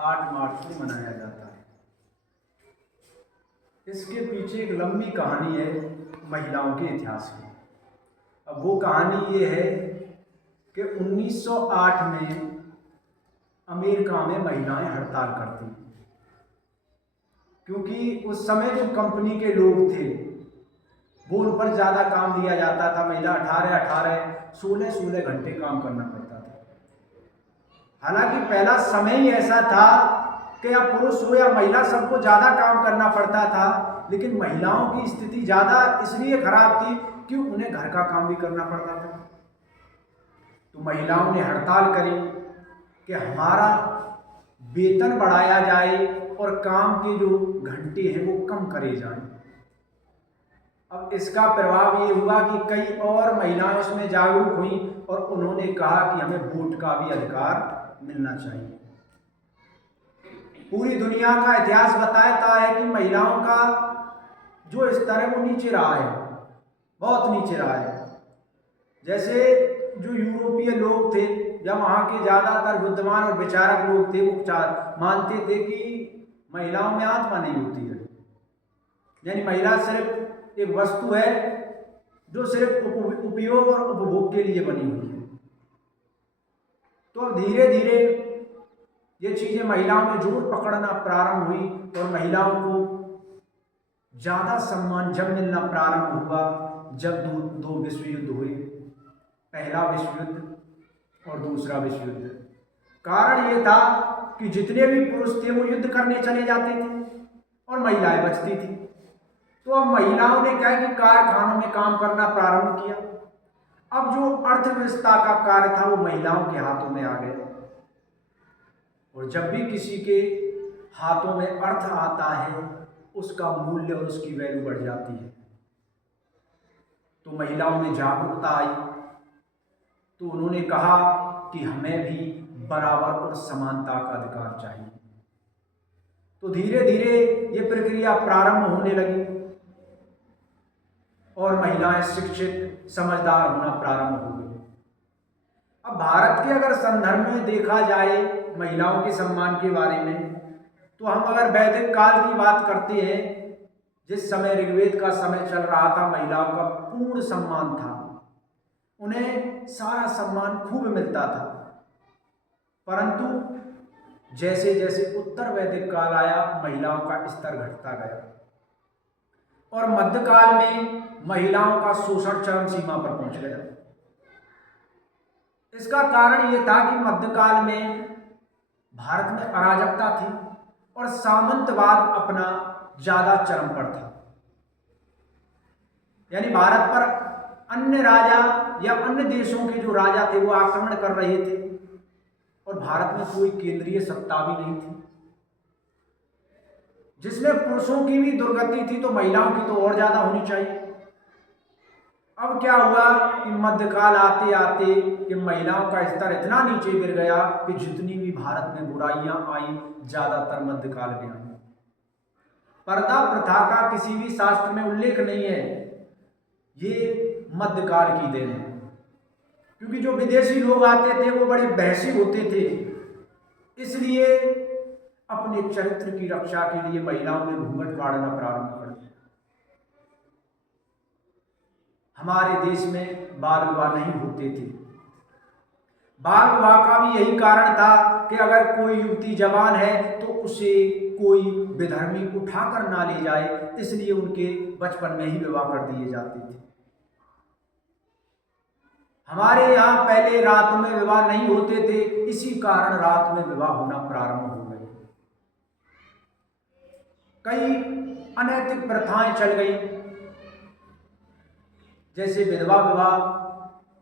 8 मार्च को मनाया जाता है। इसके पीछे एक लंबी कहानी है महिलाओं के इतिहास की। अब वो कहानी ये है कि 1908 में अमेरिका में महिलाएं हड़ताल करती, क्योंकि उस समय जो कंपनी के लोग थे वो उन पर ज़्यादा काम दिया जाता था। महिला 16 घंटे काम करना पड़ता था। हालांकि पहला समय ही ऐसा था कि या पुरुष हो या महिला सबको ज़्यादा काम करना पड़ता था, लेकिन महिलाओं की स्थिति ज़्यादा इसलिए खराब थी कि उन्हें घर का काम भी करना पड़ता था। तो महिलाओं ने हड़ताल करी कि हमारा वेतन बढ़ाया जाए और काम के जो घंटे हैं वो कम करे जाएं। अब इसका प्रभाव ये हुआ कि कई और महिलाएं उसमें जागरूक हुई और उन्होंने कहा कि हमें वोट का भी अधिकार मिलना चाहिए। पूरी दुनिया का इतिहास बताता है कि महिलाओं का जो स्तर है वो नीचे रहा है, बहुत नीचे रहा है। जैसे जो यूरोपीय लोग थे या वहाँ के ज़्यादातर बुद्धिमान और विचारक लोग थे, वो मानते थे कि महिलाओं में आत्मा नहीं होती है, यानी महिला सिर्फ एक वस्तु है जो सिर्फ उपयोग और उपभोग के लिए बनी हुई है। तो अब धीरे धीरे ये चीज़ें महिलाओं में जोर पकड़ना प्रारंभ हुई और महिलाओं को ज़्यादा सम्मान जब मिलना प्रारंभ हुआ जब दो विश्व युद्ध हुए, पहला विश्व युद्ध और दूसरा विश्व युद्ध। कारण ये था कि जितने भी पुरुष थे वो युद्ध करने चले जाते थे और महिलाएं बचती थी। तो अब महिलाओं ने क्या कि कारखानों में काम करना प्रारंभ किया। अब जो अर्थव्यवस्था का कार्य था वो महिलाओं के हाथों में आ गया, और जब भी किसी के हाथों में अर्थ आता है उसका मूल्य और उसकी वैल्यू बढ़ जाती है। तो महिलाओं में जागरूकता आई, तो उन्होंने कहा कि हमें भी बराबर और समानता का अधिकार चाहिए। तो धीरे धीरे ये प्रक्रिया प्रारंभ होने लगी और महिलाएं शिक्षित समझदार होना प्रारंभ हो गई। अब भारत के अगर संदर्भ में देखा जाए महिलाओं के सम्मान के बारे में, तो हम अगर वैदिक काल की बात करते हैं, जिस समय ऋग्वेद का समय चल रहा था, महिलाओं का पूर्ण सम्मान था, उन्हें सारा सम्मान खूब मिलता था। परंतु जैसे जैसे उत्तर वैदिक काल आया महिलाओं का स्तर घटता गया और मध्यकाल में महिलाओं का शोषण चरम सीमा पर पहुंच गया। इसका कारण यह था कि मध्यकाल में भारत में अराजकता थी और सामंतवाद अपना ज्यादा चरम पर था। यानी भारत पर अन्य राजा या अन्य देशों के जो राजा थे वो आक्रमण कर रहे थे और भारत में कोई केंद्रीय सत्ता भी नहीं थी। जिसमें पुरुषों की भी दुर्गति थी तो महिलाओं की तो और ज्यादा होनी चाहिए। अब क्या हुआ कि मध्यकाल आते आते कि महिलाओं का स्तर इतना नीचे गिर गया कि जितनी भी भारत में बुराइयां आई ज्यादातर मध्यकाल में आई। पर्दा प्रथा का किसी भी शास्त्र में उल्लेख नहीं है, ये मध्यकाल की देन है। क्योंकि जो विदेशी लोग आते थे वो बड़े बहसी होते थे, इसलिए अपने चरित्र की रक्षा के लिए महिलाओं ने घूंघट गाड़ना प्रारंभ कर दिया। हमारे देश में बाल विवाह नहीं होते थे। बाल विवाह का भी यही कारण था कि अगर कोई युवती जवान है तो उसे कोई विधर्मी उठाकर ना ले जाए, इसलिए उनके बचपन में ही विवाह कर दिए जाते थे। हमारे यहाँ पहले रात में विवाह नहीं होते थे, इसी कारण रात में विवाह होना प्रारंभ हो गए। कई अनैतिक प्रथाएं चल गई, जैसे विधवा विवाह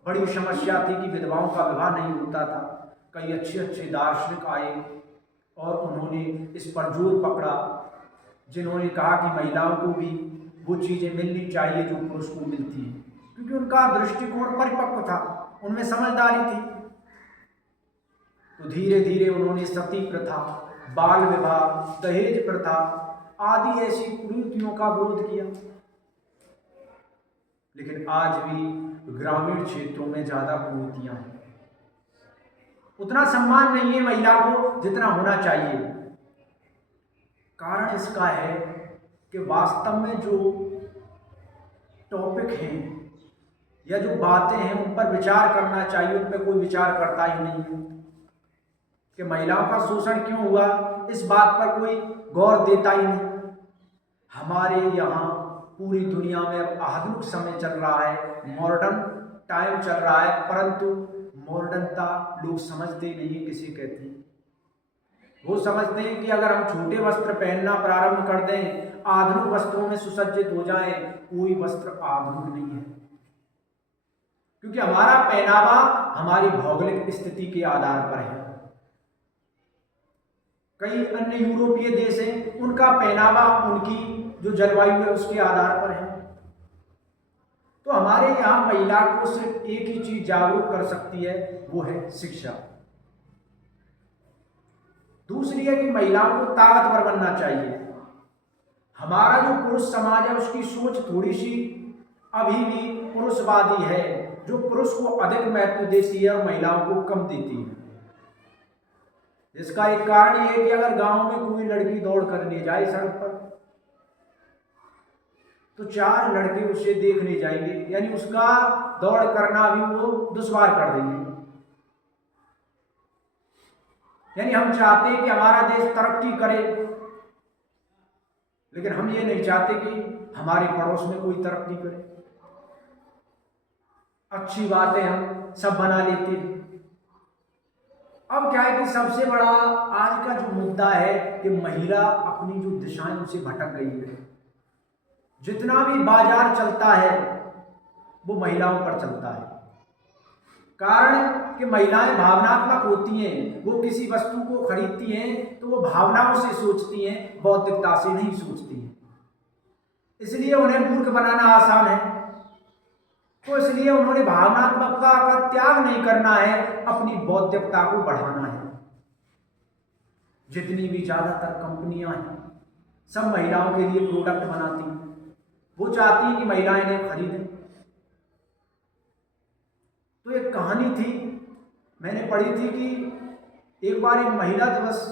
बड़ी समस्या थी कि विधवाओं का विवाह नहीं होता था। कई अच्छे अच्छे दार्शनिक आए और उन्होंने इस पर जोर पकड़ा, जिन्होंने कहा कि महिलाओं को भी वो चीज़ें मिलनी चाहिए जो पुरुष को मिलती है, क्योंकि उनका दृष्टिकोण परिपक्व था, उनमें समझदारी थी। तो धीरे धीरे उन्होंने सती प्रथा, बाल विवाह, दहेज प्रथा आदि ऐसी कुरीतियों का विरोध किया। लेकिन आज भी ग्रामीण क्षेत्रों में ज़्यादा कुरीतियाँ हैं। उतना सम्मान नहीं है महिला को जितना होना चाहिए। कारण इसका है कि वास्तव में जो टॉपिक हैं या जो बातें हैं उन पर विचार करना चाहिए, उन पर कोई विचार करता ही नहीं है। कि महिलाओं का शोषण क्यों हुआ, इस बात पर कोई गौर देता ही नहीं। हमारे यहाँ पूरी दुनिया में अब आधुनिक समय चल रहा है, मॉडर्न टाइम चल रहा है, परंतु मॉडर्नता लोग समझते नहीं है किसे कहते हैं। वो समझते हैं कि अगर हम छोटे वस्त्र पहनना प्रारंभ कर दें, आधुनिक वस्त्रों में सुसज्जित हो जाएं, कोई वस्त्र आधुनिक नहीं है। क्योंकि हमारा पहनावा हमारी भौगोलिक स्थिति के आधार पर है। कई अन्य यूरोपीय देश हैं, उनका पहनावा उनकी जो जलवायु है उसके आधार पर है। तो हमारे यहाँ महिला को सिर्फ एक ही चीज जागरूक कर सकती है, वो है शिक्षा। दूसरी है कि महिलाओं को ताकतवर बनना चाहिए। हमारा जो पुरुष समाज है उसकी सोच थोड़ी सी अभी भी पुरुषवादी है, जो पुरुष को अधिक महत्व देती है और महिलाओं को कम देती है। इसका एक कारण यह है कि अगर गांव में कोई लड़की दौड़ करने जाए सड़क पर, तो 4 लड़के उसे देखने जाएंगे, यानी उसका दौड़ करना भी वो दुश्वार कर देंगे। यानी हम चाहते हैं कि हमारा देश तरक्की करे, लेकिन हम ये नहीं चाहते कि हमारे पड़ोस में कोई तरक्की करे। अच्छी बातें हम सब बना लेते हैं। अब क्या है कि सबसे बड़ा आज का जो मुद्दा है कि महिला अपनी जो दिशाएं उनसे भटक गई है। जितना भी बाजार चलता है वो महिलाओं पर चलता है। कारण कि महिलाएं भावनात्मक होती हैं, वो किसी वस्तु को खरीदती हैं तो वो भावनाओं से सोचती हैं, बौद्धिकता से नहीं सोचती हैं। इसलिए उन्हें मूर्ख बनाना आसान है। तो इसलिए उन्होंने भावनात्मकता का त्याग नहीं करना है, अपनी बौद्धिकता को बढ़ाना है। जितनी भी ज्यादातर कंपनियां हैं सब महिलाओं के लिए प्रोडक्ट बनाती हैं, वो चाहती हैं कि महिलाएं इन्हें खरीदें। तो एक कहानी थी, मैंने पढ़ी थी कि एक बार एक महिला दिवस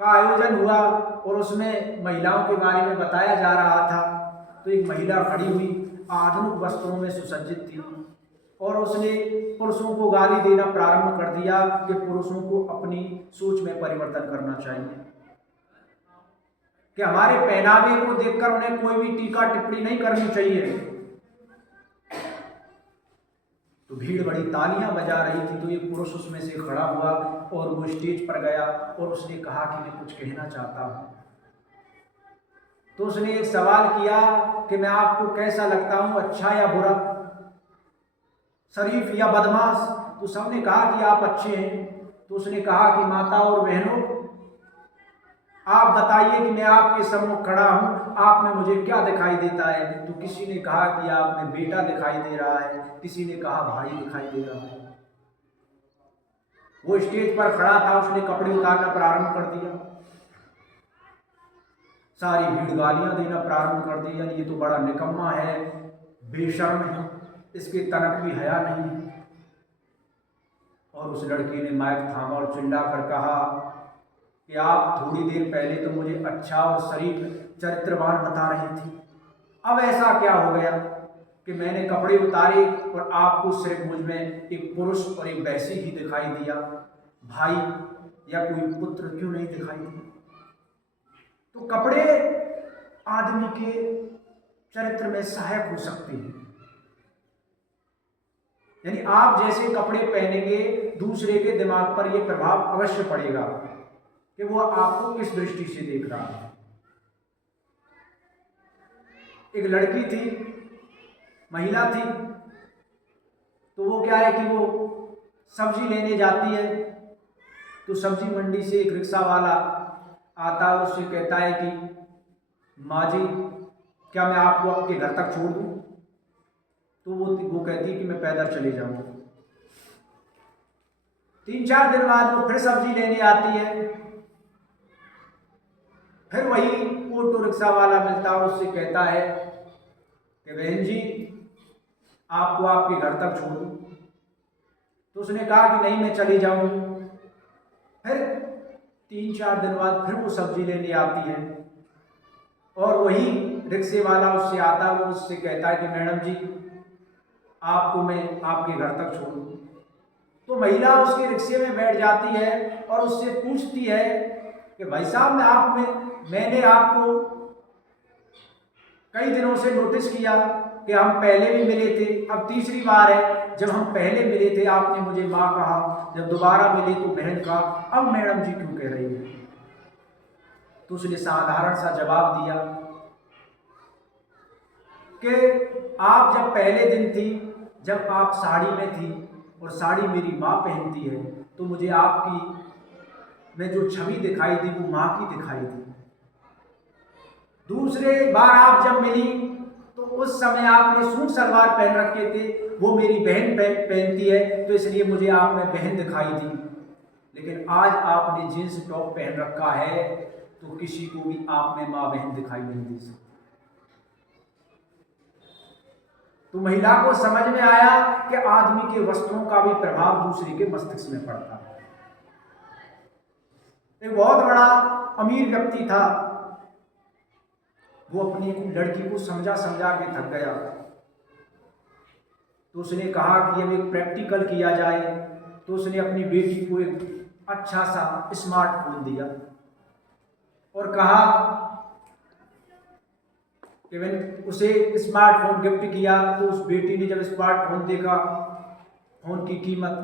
का आयोजन हुआ और उसमें महिलाओं के बारे में बताया जा रहा था। तो एक महिला खड़ी हुई, आधुनिक वस्त्रों में सुसज्जित थी और उसने पुरुषों को गाली देना प्रारंभ कर दिया कि पुरुषों को अपनी सोच में परिवर्तन करना चाहिए, कि हमारे पहनावे को देखकर उन्हें कोई भी टीका टिप्पणी नहीं करनी चाहिए। तो भीड़ बड़ी तालियां बजा रही थी। तो एक पुरुष उसमें से खड़ा हुआ और वो स्टेज पर गया और उसने कहा कि मैं कुछ कहना चाहता हूं। तो उसने एक सवाल किया कि मैं आपको कैसा लगता हूं, अच्छा या बुरा, शरीफ या बदमाश? तो सबने कहा कि आप अच्छे हैं। तो उसने कहा कि माता और बहनों, आप बताइए कि मैं आपके सम्मुख खड़ा हूं, आप में मुझे क्या दिखाई देता है? तो किसी ने कहा कि आप में बेटा दिखाई दे रहा है, किसी ने कहा भाई दिखाई दे रहा है। वो स्टेज पर खड़ा था, उसने कपड़े उतारना प्रारंभ कर दिया। सारी भीड़ गालियां देना प्रारंभ कर दी, यानी ये तो बड़ा निकम्मा है, बेशर्म है, इसके तनक भी हया नहीं है। और उस लड़के ने माइक थामा और चिल्लाकर कहा कि आप थोड़ी देर पहले तो मुझे अच्छा और शरीफ चरित्रवान बता रही थी, अब ऐसा क्या हो गया कि मैंने कपड़े उतारे और आपको सिर्फ मुझ में एक पुरुष और एक वैसी ही दिखाई दिया, भाई या कोई पुत्र क्यों नहीं दिखाई दिया? तो कपड़े आदमी के चरित्र में सहायक हो सकते हैं। यानी आप जैसे कपड़े पहनेंगे, दूसरे के दिमाग पर यह प्रभाव अवश्य पड़ेगा कि वो आपको किस दृष्टि से देख रहा है। एक लड़की थी, महिला थी, तो वो क्या है कि वो सब्जी लेने जाती है। तो सब्जी मंडी से एक रिक्शा वाला आता है, उससे कहता है कि माँ जी, क्या मैं आपको आपके घर तक छोड़ दूँ? तो वो कहती है कि मैं पैदल चले जाऊँगा। 3-4 दिन बाद वो फिर सब्जी लेने आती है, फिर वही ऑटो रिक्शा वाला मिलता है, उससे कहता है कि बहन जी, आपको आपके घर तक छोड़ दूँ? तो उसने कहा कि नहीं, मैं चली जाऊँ। 3-4 दिन बाद फिर वो सब्जी लेने आती है और वही रिक्शे वाला उससे आता है, वो उससे कहता है कि मैडम जी आपको मैं आपके घर तक छोड़ दूँ। तो महिला उसके रिक्शे में बैठ जाती है और उससे पूछती है कि भाई साहब मैंने आपको कई दिनों से नोटिस किया कि हम पहले भी मिले थे, अब तीसरी बार है, जब हम पहले मिले थे आपने मुझे माँ कहा, जब दोबारा मिले तो बहन कहा, अब मैडम जी क्यों कह रही है? तो उसने साधारण सा जवाब दिया कि आप जब पहले दिन थी, जब आप साड़ी में थी और साड़ी मेरी माँ पहनती है, तो मुझे आपकी में जो छवि दिखाई दी वो माँ की दिखाई दी। दूसरे बार आप जब मिली तो उस समय आपने सूट सलवार पहन रखे थे, वो मेरी बहन पहनती है, तो इसलिए मुझे आप में बहन दिखाई दी। लेकिन आज आपने जींस टॉप पहन रखा है तो किसी को भी आप में माँ बहन दिखाई नहीं दे सकती। तो महिला को समझ में आया कि आदमी के वस्त्रों का भी प्रभाव दूसरे के मस्तिष्क में पड़ता है। एक बहुत बड़ा अमीर व्यक्ति था, वो अपनी लड़की को समझा समझा के थक गया, तो उसने कहा कि अब एक प्रैक्टिकल किया जाए। तो उसने अपनी बेटी को एक अच्छा सा स्मार्टफोन दिया और कहा कि मैंने उसे स्मार्टफोन गिफ्ट किया। तो उस बेटी ने जब स्मार्टफोन देखा, फोन की कीमत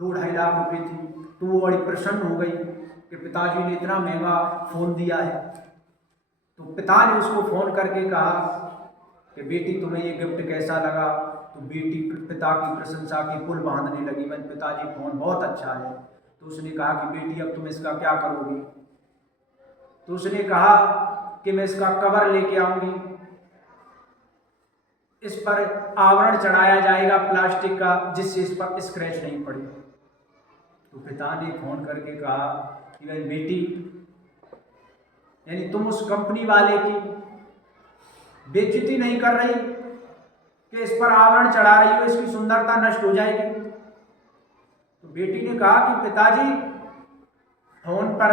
2-2.5 लाख रुपए थी, तो वो बड़ी प्रसन्न हो गई कि पिताजी ने इतना महंगा फ़ोन दिया है। तो पिता ने उसको फ़ोन करके कहा कि बेटी तुम्हें ये गिफ्ट कैसा लगा? तो बेटी पिता की प्रशंसा की पुल बांधने लगी, मैं पिताजी फ़ोन बहुत अच्छा है। तो उसने कहा कि बेटी अब तुम इसका क्या करोगी? तो उसने कहा कि मैं इसका कवर लेके आऊँगी, इस पर आवरण चढ़ाया जाएगा प्लास्टिक का, जिससे इस पर स्क्रैच नहीं पड़े। तो पिता ने फ़ोन करके कहा कि भाई बेटी, यानी तुम उस कंपनी वाले की बेइज्जती नहीं कर रही कि इस पर आवरण चढ़ा रही हो, इसकी सुंदरता नष्ट हो जाएगी। तो बेटी ने कहा कि पिताजी, फोन पर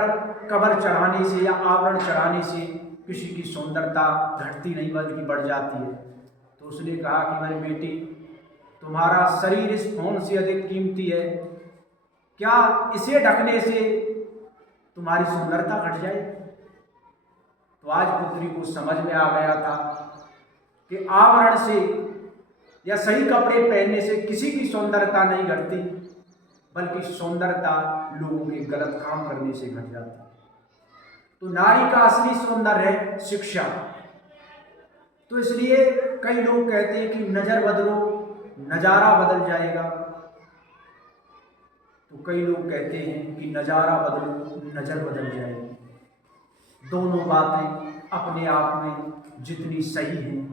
कवर चढ़ाने से या आवरण चढ़ाने से किसी की सुंदरता घटती नहीं बल्कि बढ़ जाती है। तो उसने कहा कि मेरी बेटी, तुम्हारा शरीर इस फोन से अधिक कीमती है, क्या इसे ढकने से तुम्हारी सुंदरता घट जाए? तो आज पुत्री को समझ में आ गया था कि आवरण से या सही कपड़े पहनने से किसी की सुंदरता नहीं घटती, बल्कि सुंदरता लोगों के गलत काम करने से घट जाती। तो नारी का असली सौंदर्य है शिक्षा। तो इसलिए कई लोग कहते हैं कि नजर बदलो नजारा बदल जाएगा, तो कई लोग कहते हैं कि नजारा बदलो नजर बदल जाएगी। दोनों बातें अपने आप में जितनी सही हैं,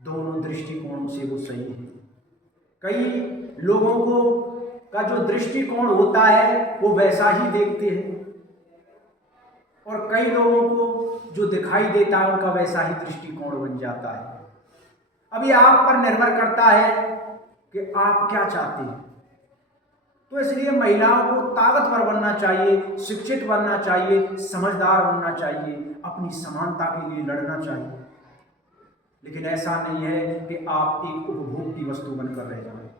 दोनों दृष्टिकोणों से वो सही है। कई लोगों को का जो दृष्टिकोण होता है वो वैसा ही देखते हैं, और कई लोगों को जो दिखाई देता है उनका वैसा ही दृष्टिकोण बन जाता है। अब ये आप पर निर्भर करता है कि आप क्या चाहते हैं। तो इसलिए महिलाओं को ताकतवर बनना चाहिए, शिक्षित बनना चाहिए, समझदार बनना चाहिए, अपनी समानता के लिए लड़ना चाहिए। लेकिन ऐसा नहीं है कि आप एक उपभोग की वस्तु बनकर रह जाएं।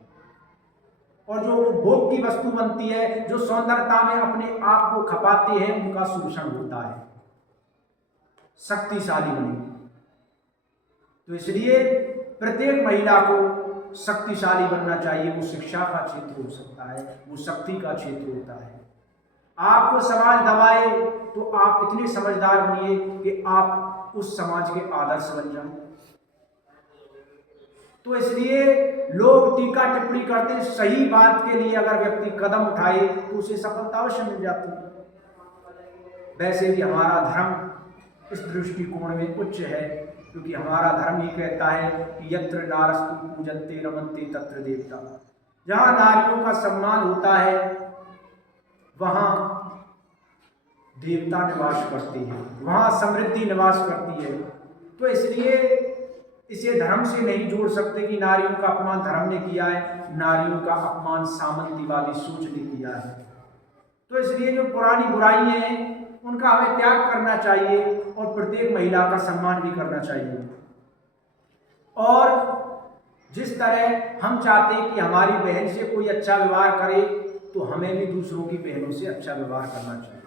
और जो उपभोग की वस्तु बनती है, जो सौंदर्यता में अपने आप को खपाते हैं, उनका शोषण होता है, शक्तिशाली बने। तो इसलिए प्रत्येक महिला को शक्तिशाली बनना चाहिए। वो शिक्षा का क्षेत्र हो सकता है, वो शक्ति का क्षेत्र होता है। आपको समाज दबाए तो आप इतने समझदार बनिए कि आप उस समाज के आदर्श बन जाएं। तो इसलिए लोग टीका टिप्पणी करते हैं, सही बात के लिए अगर व्यक्ति कदम उठाए तो उसे सफलता अवश्य मिल जाती है। वैसे भी हमारा धर्म इस दृष्टिकोण में उच्च है, क्योंकि हमारा धर्म ही कहता है कि यत्र नारस्तु पूजन्ते रमन्ते तत्र देवता। जहाँ नारियों का सम्मान होता है वहाँ देवता निवास करते हैं, वहाँ समृद्धि निवास करती है। तो इसलिए इसे धर्म से नहीं जोड़ सकते कि नारियों का अपमान धर्म ने किया है, नारियों का अपमान सामंतीवादी सोच ने किया है। तो इसलिए जो पुरानी बुराइयां हैं उनका हमें त्याग करना चाहिए और प्रत्येक महिला का सम्मान भी करना चाहिए। और जिस तरह हम चाहते हैं कि हमारी बहन से कोई अच्छा व्यवहार करे, तो हमें भी दूसरों की बहनों से अच्छा व्यवहार करना चाहिए।